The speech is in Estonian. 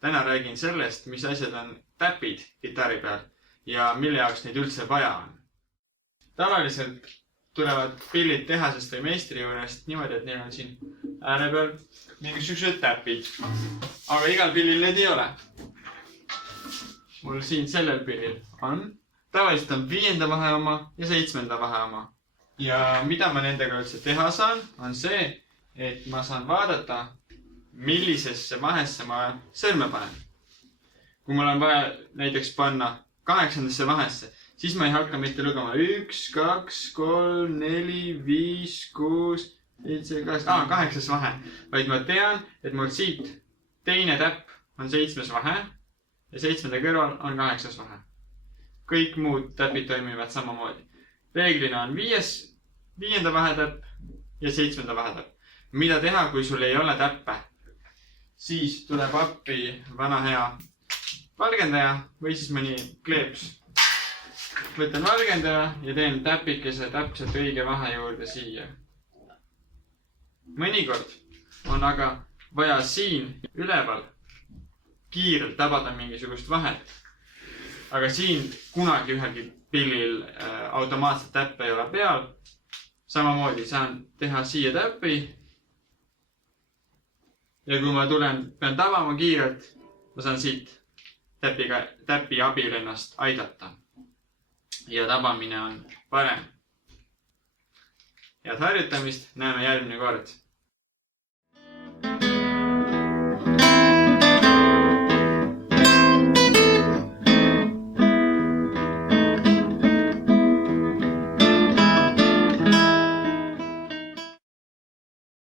Täna räägin sellest, mis asjad on täpid kitarri peal ja mille jaoks neid üldse vaja on. Tavaliselt tulevad pillid tehasest või meistri juurest niimoodi, et neil on siin ääre peal mingisugused täpid. Aga igal pillil need ei ole. Mul siin sellel pillil on. Tavaliselt on 5. vahe oma ja 7. vahe oma. Ja mida ma nendega üldse teha saan, on see, et ma saan vaadata, millisesse vahesse ma sõrme panen. Kui mul on vaja näiteks panna 8. vahesse, siis ma ei hakka mitte lugema 1, 2, 3, 4, 5, 6, 7, 8, 8. vahe. Vaid ma tean, et mul siit teine täpp on 7. vahe ja 7. kõrval on 8. vahe. Kõik muud täpid toimivad samamoodi. Reeglina on 5. vahetäpp ja 7. vahetäpp. Mida teha, kui sul ei ole täppe? Siis tuleb appi vana hea valgendaja või siis mõni kleeps. Võtan valgendaja ja teen täpikese täpselt õige vahe juurde siia. Mõnikord on aga vaja siin üleval kiirelt tabada mingisugust vahet. Aga siin kunagi ühelgi pillil automaatselt täppe ei ole peal. Samamoodi saan teha siia täppi. Ja kui ma pean tabama kiirelt, ma saan siit täpi abil ennast aidata. Ja tabamine on parem. Head harjutamist, näeme järgmine kord.